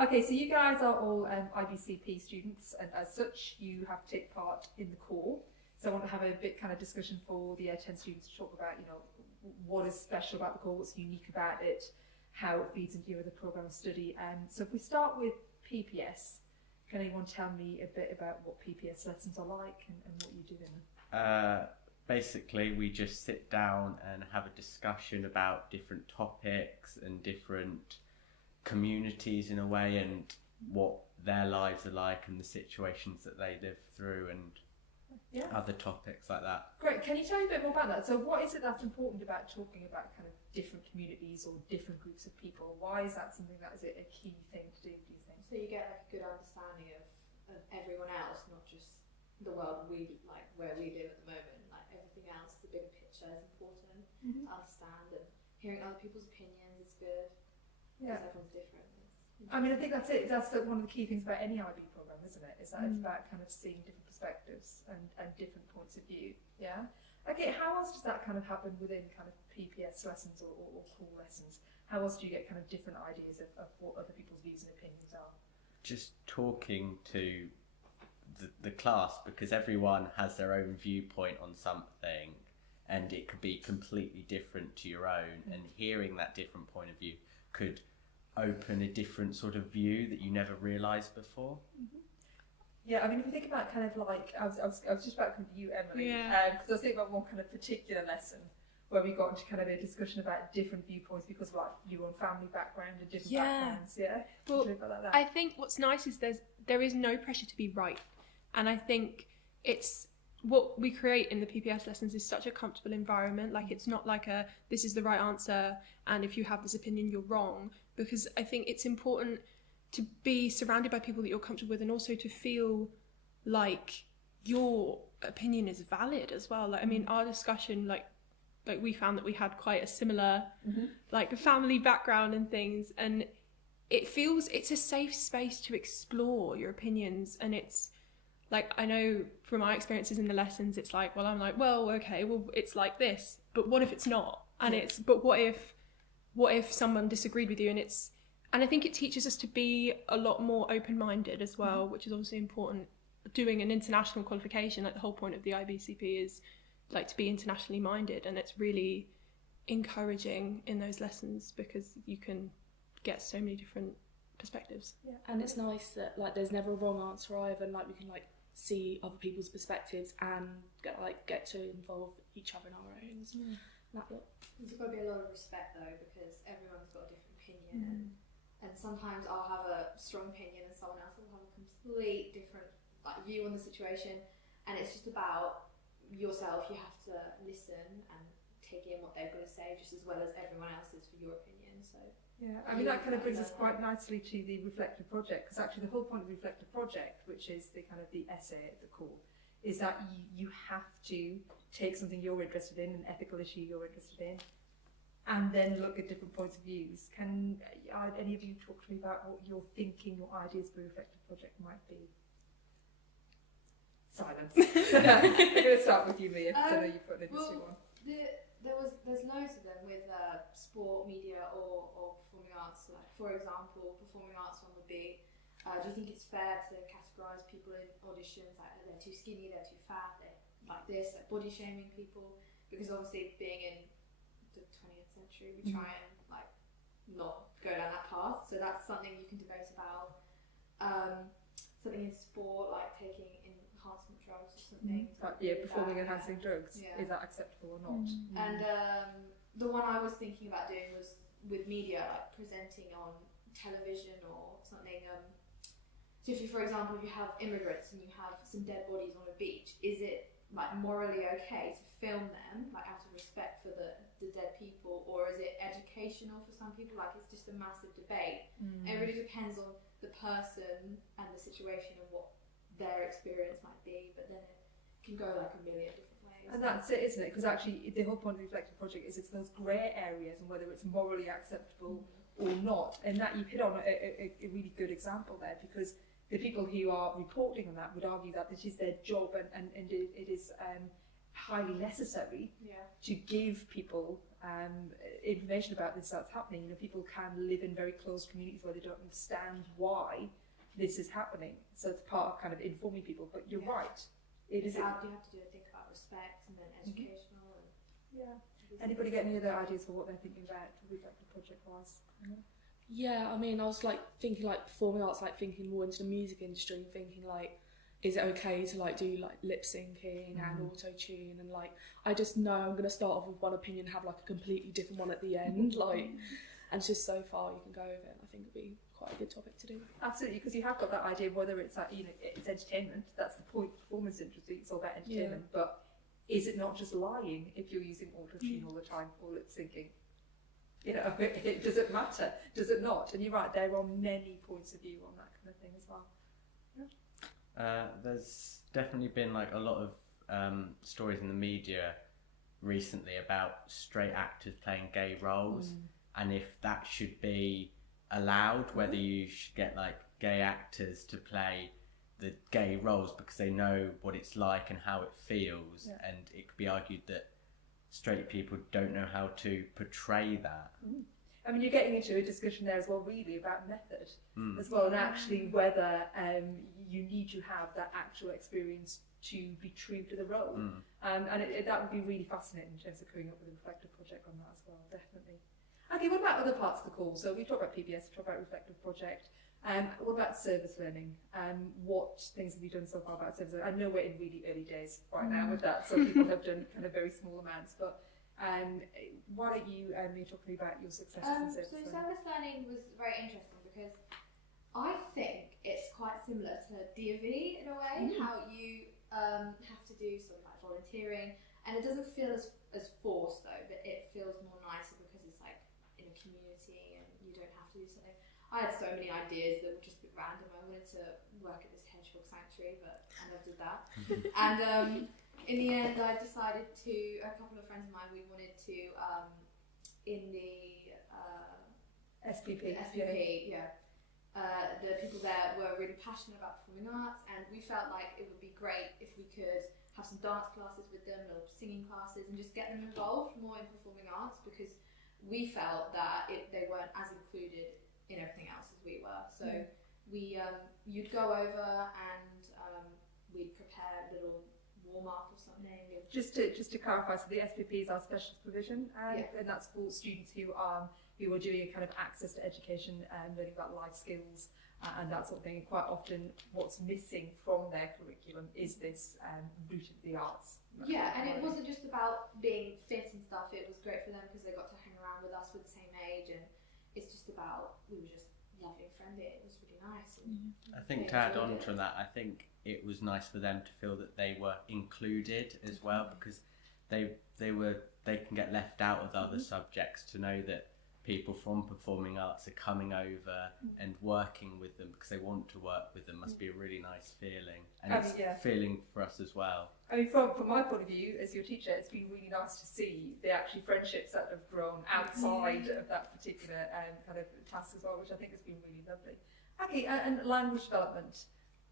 Okay, so you guys are all IBCP students, and as such, you have to take part in the core. So I want to have a bit kind of discussion for the 10 students to talk about, you know, what is special about the core, what's unique about it, how it feeds into your other program of study. So if we start with PPS, can anyone tell me a bit about what PPS lessons are like and what you do in them? Basically, we just sit down and have a discussion about different topics and different communities in a way, and what their lives are like and the situations that they live through, and other topics like that. Great. Can you tell me a bit more about that? So what is it that's important about talking about kind of different communities or different groups of people? Why is that something that is a key thing to do you think? So you get like a good understanding of everyone else, not just the world we like where we live at the moment. Like everything else, the bigger picture is important to understand, and hearing other people's opinions is good. Yeah, everyone's different. I mean, I think that's it. That's one of the key things about any IB program, isn't it? Is that it's about kind of seeing different perspectives and different points of view. Yeah. Okay. How else does that kind of happen within kind of PPS lessons or core lessons? How else do you get kind of different ideas of what other people's views and opinions are? Just talking to the class, because everyone has their own viewpoint on something, and it could be completely different to your own, and hearing that different point of view could open a different sort of view that you never realised before. Yeah, I mean, if you think about kind of like, I was just about to come to you, Emily, because I was thinking about one kind of particular lesson where we got into kind of a discussion about different viewpoints because of like your own family background and different backgrounds. Yeah. Well, I think what's nice is there is no pressure to be right, and I think it's what we create in the PPS lessons is such a comfortable environment. Like, it's not like this is the right answer, and if you have this opinion, you're wrong. Because I think it's important to be surrounded by people that you're comfortable with, and also to feel like your opinion is valid as well. Like, I mean, our discussion, like we found that we had quite a similar like family background and things, and it's a safe space to explore your opinions. And it's like, I know from my experiences in the lessons, it's like, well, I'm like, well, okay, well, it's like this, but what if it's not? And but what if someone disagreed with you? And I think it teaches us to be a lot more open-minded as well, which is obviously important. Doing an international qualification, like the whole point of the IBCP is like to be internationally minded, and it's really encouraging in those lessons because you can get so many different perspectives. Yeah, and it's nice that like there's never a wrong answer either, and like we can like see other people's perspectives and get to involve each other in our own. There's got to be a lot of respect though, because everyone's got a different opinion, and sometimes I'll have a strong opinion and someone else will have a complete different like view on the situation, and it's just about yourself. You have to listen and take in what they're going to say just as well as everyone else's for your opinion. So yeah, I mean, that kind of brings us quite nicely to the reflective project, because actually the whole point of the reflective project, which is the kind of the essay at the core, is that you have to take something you're interested in, an ethical issue you're interested in, and then look at different points of views. Can any of you talk to me about what you're thinking your ideas for a reflective project might be? Silence. I'm going to start with you, Leah, because I know you put an interesting one. There's loads of them with sport, media, or performing arts. Like, for example, performing arts one would be, do you think it's fair to categorise people in auditions like they're too skinny, they're too fat, they're like this, like body shaming people? Because obviously being in the 20th century, we try and like not go down that path. So that's something you can debate about. Something in sport, like taking enhancement drugs or something. Performing enhancing drugs. Yeah. Is that acceptable or not? And the one I was thinking about doing was with media, like presenting on television or something. So if you, for example, if you have immigrants and you have some dead bodies on a beach, is it like morally okay to film them, like out of respect for the dead people, or is it educational for some people? Like, it's just a massive debate. It really depends on the person and the situation and what their experience might be, but then it can go like a million different ways. And that's it, isn't it? Because actually the whole point of the reflective project is it's those grey areas and whether it's morally acceptable or not. And that you've hit on a really good example there, because the people who are reporting on that would argue that this is their job and it is highly necessary Yeah. to give people information about this that's happening. You know, people can live in very closed communities where they don't understand why this is happening. So it's part of kind of informing people. But you're right. It is. You have to think about respect and then educational. Yeah. Anybody get any other ideas for what they're thinking about reflective project wise? Yeah, I mean, I was like thinking like performing arts, like thinking more into the music industry, and thinking like, is it okay to like do like lip syncing and auto tune, and like I just know I'm gonna start off with one opinion, have like a completely different one at the end, like, and it's just so far you can go with it. And I think it'd be quite a good topic to do. Absolutely, because you have got that idea of whether it's it's entertainment. That's the point. Performance industry, it's all about entertainment, but is it not just lying if you're using auto tune all the time or lip syncing? You know, does it matter? Does it not? And you're right, there are many points of view on that kind of thing as well. There's definitely been like a lot of stories in the media recently about straight actors playing gay roles, and if that should be allowed, whether you should get like gay actors to play the gay roles because they know what it's like and how it feels, and it could be argued that straight people don't know how to portray that. I mean, you're getting into a discussion there as well, really, about method as well, and actually whether you need to have that actual experience to be true to the role. And that would be really fascinating in terms of coming up with a reflective project on that as well, definitely. Okay, what about other parts of the call? So we talked about PBS, we talked about reflective project. What about service learning? What things have you done so far about service learning? I know we're in really early days right now with that, so people have done kind of very small amounts, but why don't you talk to me about your successes in service learning? So service learning was very interesting because I think it's quite similar to D&V in a way, how you have to do sort of like volunteering, and it doesn't feel as forced though, but it feels more nicer because it's like in a community and you don't have to do something. I had so many ideas that were just a bit random. I wanted to work at this hedgehog sanctuary, but I never did that. And in the end, I decided to, a couple of friends of mine, we wanted to, in the SPP, the people there were really passionate about performing arts, and we felt like it would be great if we could have some dance classes with them or singing classes and just get them involved more in performing arts, because we felt that they weren't as included in everything else as we were. So you'd go over and we'd prepare a little warm-up or something. Just to clarify, so the SPP is our specialist provision, and that's for students who are doing a kind of access to education and learning about life skills and that sort of thing. And quite often what's missing from their curriculum is this root of the arts. Yeah, and it wasn't just about being fit and stuff. It was great for them because they got to hang around with us with the same age, and it's just about, we were just lovely and friendly. It was really nice. And I think to add on to that, I think it was nice for them to feel that they were included as well, because they can get left out of the other subjects, to know that people from performing arts are coming over and working with them because they want to work with them must be a really nice feeling, and it's feeling for us as well. I mean, from my point of view as your teacher, it's been really nice to see the actually friendships that have grown outside of that particular kind of task as well, which I think has been really lovely. Okay, and language development.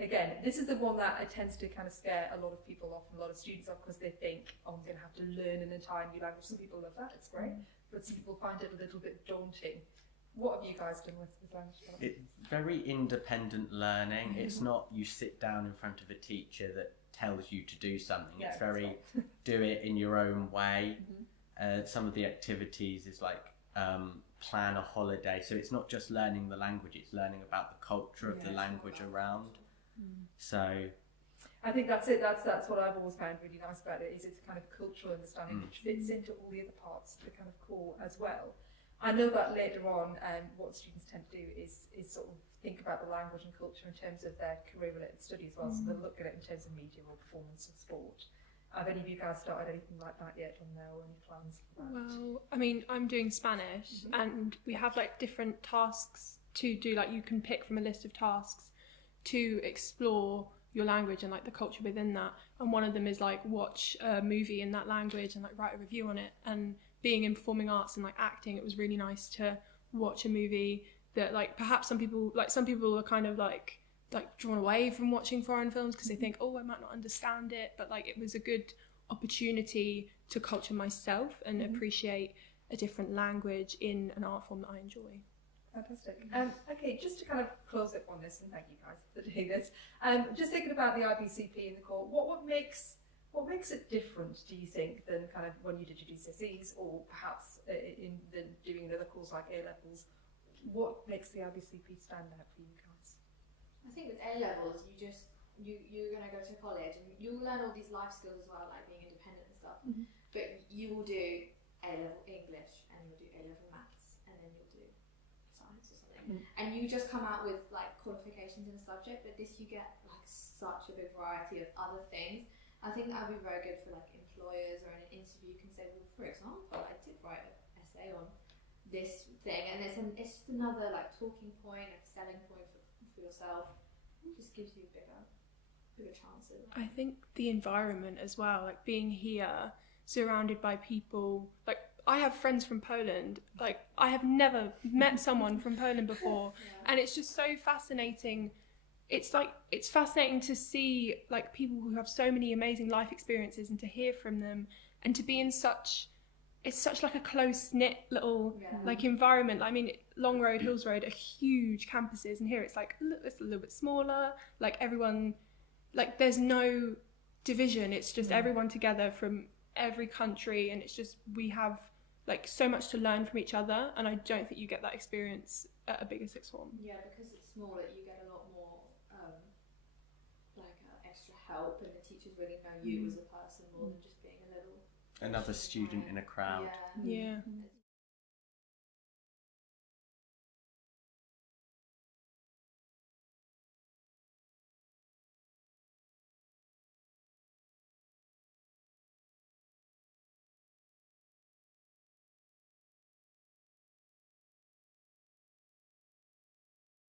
Again, this is the one that tends to kind of scare a lot of people off, and a lot of students off, because they think, oh, I'm going to have to learn an entire new language. Some people love that, it's great, but some people find it a little bit daunting. What have you guys done with language development? It's very independent learning. It's not you sit down in front of a teacher that tells you to do something. It's very do it in your own way. Some of the activities is like plan a holiday. So it's not just learning the language, it's learning about the culture of the language around. So I think that's it. That's what I've always found really nice about it, is it's a kind of cultural understanding which fits into all the other parts of the kind of core as well. I know that later on, what students tend to do is sort of think about the language and culture in terms of their career-related study as well. So they'll look at it in terms of media or performance or sport. Have any of you guys started anything like that yet on there, or any plans for that? Well, I mean, I'm doing Spanish, and we have like different tasks to do. Like you can pick from a list of tasks to explore your language and like the culture within that. And one of them is like watch a movie in that language and like write a review on it. And being in performing arts and like acting, it was really nice to watch a movie that like perhaps some people are kind of like drawn away from watching foreign films because they think, oh, I might not understand it, but like it was a good opportunity to culture myself and appreciate a different language in an art form that I enjoy. Fantastic. Okay, just to kind of close up on this, and thank you guys for doing this. Just thinking about the IBCP in the core, what makes it different, do you think, than kind of when you did your GCSEs, or perhaps in doing another course like A levels? What makes the IBCP stand out for you guys? I think with A levels, you're gonna go to college and you'll learn all these life skills as well, like being independent and stuff. But you will do A level English and you'll do A level maths and then you'll do science or something. And you just come out with like qualifications in a subject, but this you get like such a big variety of other things. I think that would be very good for like employers, or in an interview you can say, well, for example, I did write an essay on this thing, and it's just another like talking point, a selling point for yourself. It just gives you bigger chances. I think the environment as well, like being here, surrounded by people, like I have friends from Poland, like I have never met someone from Poland before, and it's just so fascinating. It's fascinating to see like people who have so many amazing life experiences and to hear from them, and to be in such like a close knit little like environment. I mean, Long Road, Hills Road are huge campuses, and here it's like it's a little bit smaller. Like everyone, like there's no division. It's just everyone together from every country, and it's just we have like so much to learn from each other. And I don't think you get that experience at a bigger sixth form. Yeah, because it's smaller, you get a lot more extra help, and the teachers really know you as a person more than just being a little Another student in a crowd. Yeah.